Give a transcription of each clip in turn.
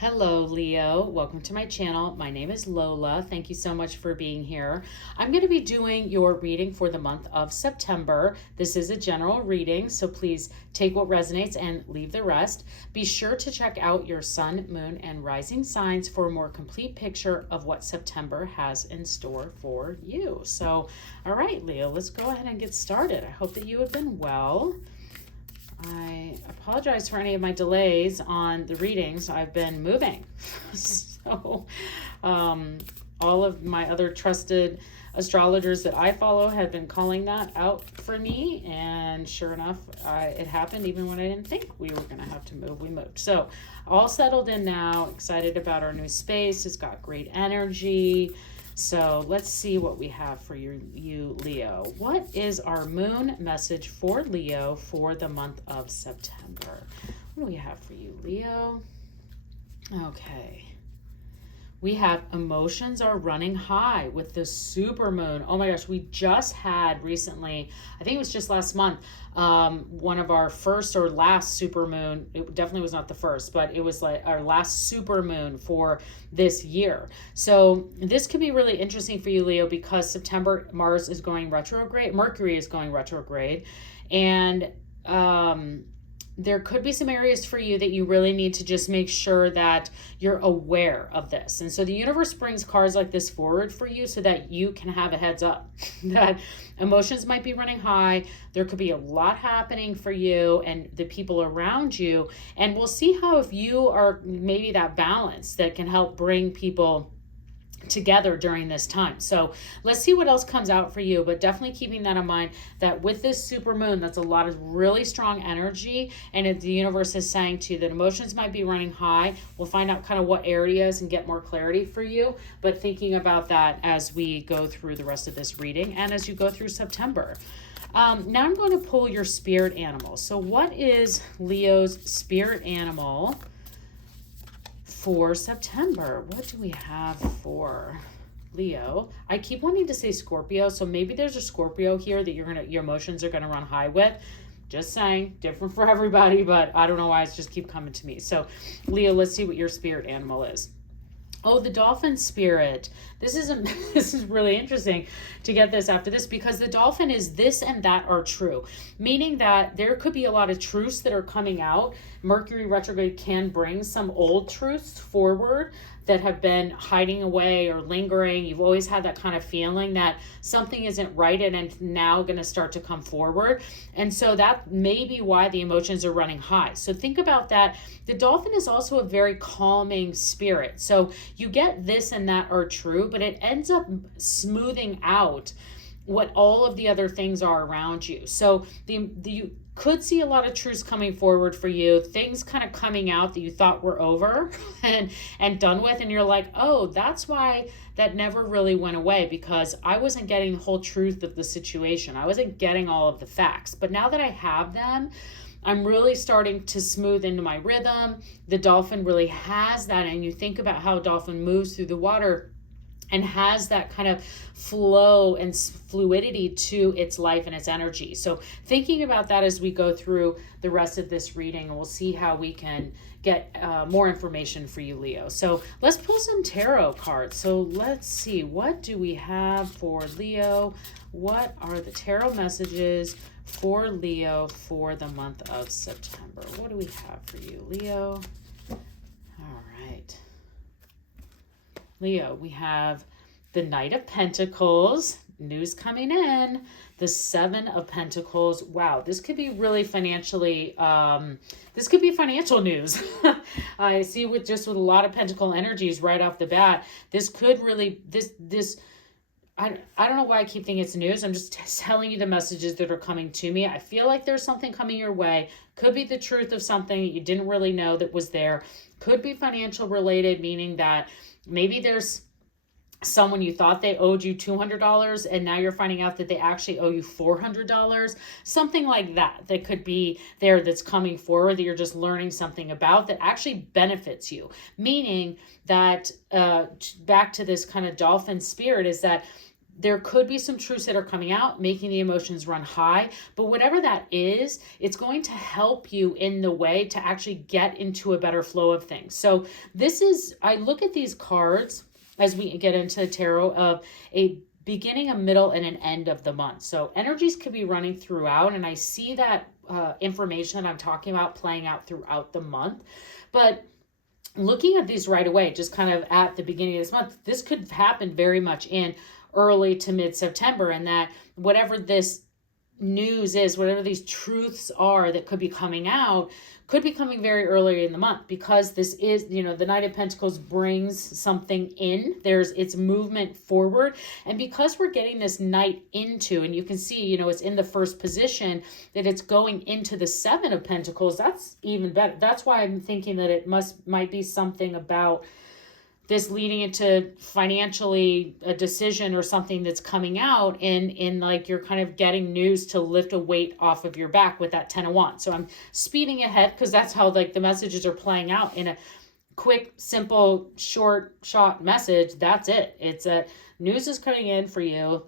Hello, Leo. Welcome to my channel. My name is Lola. Thank you so much for being here. I'm going to be doing your reading for the month of September. This is a general reading, so please take what resonates and leave the rest. Be sure to check out your sun, moon, and rising signs for a more complete picture of what September has in store for you. So, all right, Leo, let's go ahead and get started. I hope that you have been well. I apologize for any of my delays on the readings. I've been moving. So all of my other trusted astrologers that I follow have been calling that out for me. And sure enough, it happened even when I didn't think we were going to have to move. We moved. So all settled in now, excited about our new space. It's got great energy. So let's see what we have for you, Leo. What is our moon message for Leo for the month of September? What do we have for you, Leo? Okay. We have emotions are running high with the super moon. Oh my gosh, we just had recently, I think it was just last month, one of our first or last super moon. It definitely was not the first, but it was like our last super moon for this year. So this could be really interesting for you, Leo, because September, Mars is going retrograde, Mercury is going retrograde, and there could be some areas for you that you really need to just make sure that you're aware of this. And so the universe brings cards like this forward for you so that you can have a heads up that emotions might be running high. There could be a lot happening for you and the people around you. And we'll see how if you are maybe that balance that can help bring people together during this time. So let's see what else comes out for you, but definitely keeping that in mind that with this super moon, that's a lot of really strong energy, and if the universe is saying to you that emotions might be running high, we'll find out kind of what areas and get more clarity for you, but thinking about that as we go through the rest of this reading and as you go through September. Now I'm going to pull your spirit animal. So what is Leo's spirit animal for September? What do we have for Leo? I keep wanting to say Scorpio, so maybe there's a Scorpio here that your emotions are gonna run high with. Just saying, different for everybody, but I don't know why it's just keep coming to me. So Leo, let's see what your spirit animal is. Oh, the dolphin spirit. This is really interesting to get this after this, because the dolphin is this and that are true, meaning that there could be a lot of truths that are coming out. Mercury retrograde can bring some old truths forward that have been hiding away or lingering. You've always had that kind of feeling that something isn't right and it's now going to start to come forward. And so that may be why the emotions are running high. So think about that. The dolphin is also a very calming spirit. So you get this and that are true, but it ends up smoothing out what all of the other things are around you. So you could see a lot of truths coming forward for you, things kind of coming out that you thought were over and done with, and you're like, oh, that's why that never really went away, because I wasn't getting the whole truth of the situation. I wasn't getting all of the facts. But now that I have them, I'm really starting to smooth into my rhythm. The dolphin really has that, and you think about how a dolphin moves through the water and has that kind of flow and fluidity to its life and its energy. So thinking about that as we go through the rest of this reading, and we'll see how we can get more information for you, Leo. So let's pull some tarot cards. So let's see, what do we have for Leo? What are the tarot messages for Leo for the month of September? What do we have for you, Leo? All right. Leo, we have the Knight of Pentacles, news coming in, the Seven of Pentacles. Wow, this could be really financially, this could be financial news. I see with a lot of pentacle energies right off the bat, this could really, I don't know why I keep thinking it's news. I'm just telling you the messages that are coming to me. I feel like there's something coming your way. Could be the truth of something you didn't really know that was there. Could be financial related, meaning that maybe there's someone you thought they owed you $200 and now you're finding out that they actually owe you $400. Something like that could be there that's coming forward that you're just learning something about that actually benefits you. Meaning that back to this kind of dolphin spirit is that there could be some truths that are coming out, making the emotions run high, but whatever that is, it's going to help you in the way to actually get into a better flow of things. So this is, I look at these cards as we get into the tarot of a beginning, a middle, and an end of the month. So energies could be running throughout, and I see that information that I'm talking about playing out throughout the month. But looking at these right away, just kind of at the beginning of this month, this could happen very much in early to mid-September, and that whatever this news is, whatever these truths are that could be coming out, could be coming very early in the month, because this is, the Knight of Pentacles brings something in. It's movement forward. And because we're getting this Knight into, and you can see, it's in the first position, that it's going into the Seven of Pentacles, that's even better. That's why I'm thinking that it might be something about this leading into financially a decision or something that's coming out in like you're kind of getting news to lift a weight off of your back with that 10 of Wands. So I'm speeding ahead because that's how like the messages are playing out in a quick, simple, short message. That's it. It's news is coming in for you.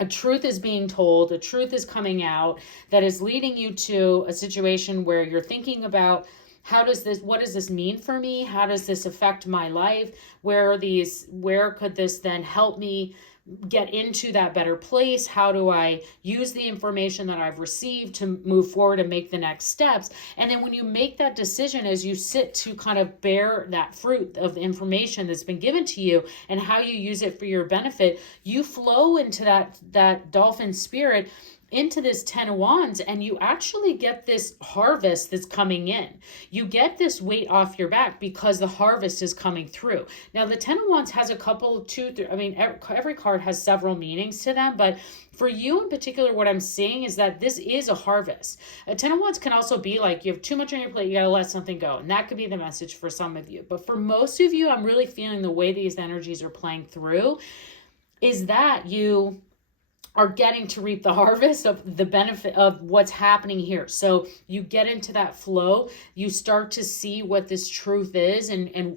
A truth is being told. A truth is coming out that is leading you to a situation where you're thinking about, what does this mean for me? How does this affect my life? Where could this then help me get into that better place? How do I use the information that I've received to move forward and make the next steps? And then when you make that decision, as you sit to kind of bear that fruit of the information that's been given to you and how you use it for your benefit, you flow into that dolphin spirit, into this 10 of Wands, and you actually get this harvest that's coming in. You get this weight off your back because the harvest is coming through. Now, the 10 of Wands has a couple, every card has several meanings to them, but for you in particular, what I'm seeing is that this is a harvest. A 10 of Wands can also be like, you have too much on your plate, you gotta let something go. And that could be the message for some of you. But for most of you, I'm really feeling the way these energies are playing through is that you are getting to reap the harvest of the benefit of what's happening here. So you get into that flow, you start to see what this truth is and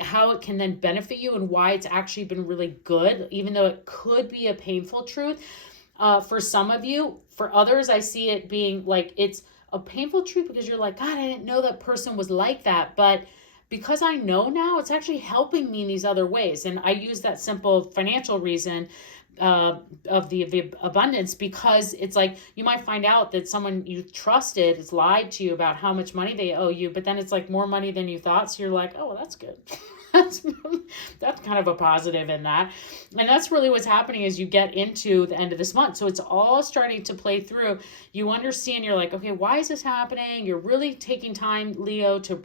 how it can then benefit you and why it's actually been really good, even though it could be a painful truth for some of you. For others, I see it being like it's a painful truth because you're like, God, I didn't know that person was like that. But because I know now, it's actually helping me in these other ways. And I use that simple financial reason of the abundance, because it's like you might find out that someone you trusted has lied to you about how much money they owe you, but then it's like more money than you thought. So you're like, oh, well, that's good. that's kind of a positive in that. And that's really what's happening as you get into the end of this month. So it's all starting to play through. You understand, you're like, okay, why is this happening? You're really taking time, Leo, to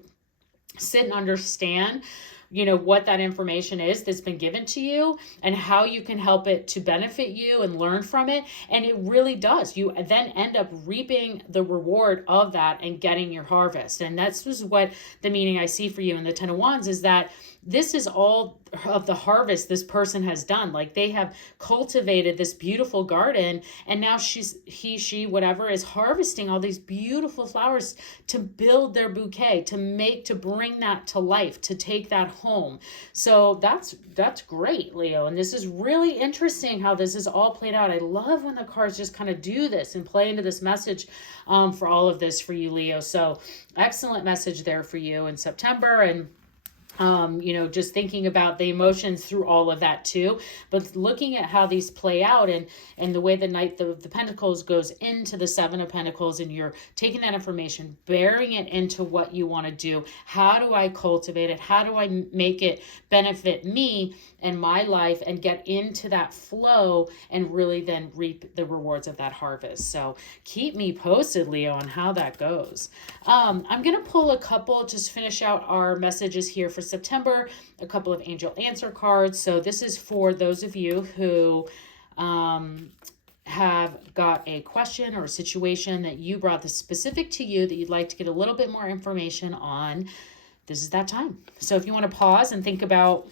sit and understand what that information is that's been given to you and how you can help it to benefit you and learn from it. And it really does. You then end up reaping the reward of that and getting your harvest. And that's just what the meaning I see for you in the 10 of Wands is that this is all of the harvest this person has done. Like they have cultivated this beautiful garden, and now she, whatever, is harvesting all these beautiful flowers to build their bouquet, to bring that to life, to take that home. So that's great, Leo. And this is really interesting how this is all played out. I love when the cards just kind of do this and play into this message for all of this for you, Leo. So excellent message there for you in September. And just thinking about the emotions through all of that too, but looking at how these play out and the way the Knight of the Pentacles goes into the Seven of Pentacles, and you're taking that information, bearing it into what you want to do. How do I cultivate it? How do I make it benefit me and my life and get into that flow and really then reap the rewards of that harvest? So keep me posted, Leo, on how that goes. I'm going to pull a couple, just finish out our messages here for September, a couple of angel answer cards. So this is for those of you who have got a question or a situation that you brought this specific to you that you'd like to get a little bit more information on. This is that time. So if you want to pause and think about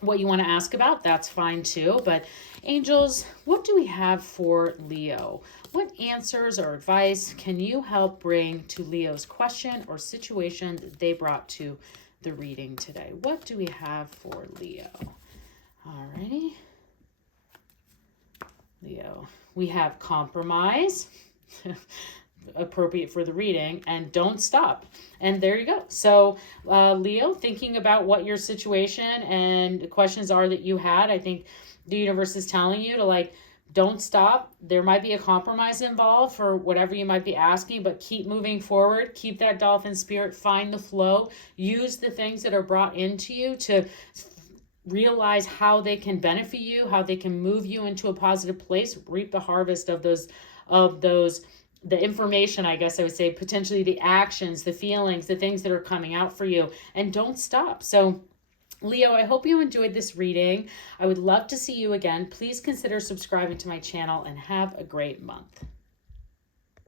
what you want to ask about, that's fine too. But angels, what do we have for Leo? What answers or advice can you help bring to Leo's question or situation that they brought to the reading today? What do we have for Leo? Alrighty. Leo. We have compromise, appropriate for the reading, and don't stop. And there you go. So, Leo, thinking about what your situation and questions are that you had, I think the universe is telling you to like, don't stop. There might be a compromise involved for whatever you might be asking, but keep moving forward. Keep that dolphin spirit. Find the flow. Use the things that are brought into you to realize how they can benefit you, how they can move you into a positive place. Reap the harvest of those the information, I guess I would say, potentially the actions, the feelings, the things that are coming out for you, and don't stop. So Leo, I hope you enjoyed this reading. I would love to see you again. Please consider subscribing to my channel and have a great month.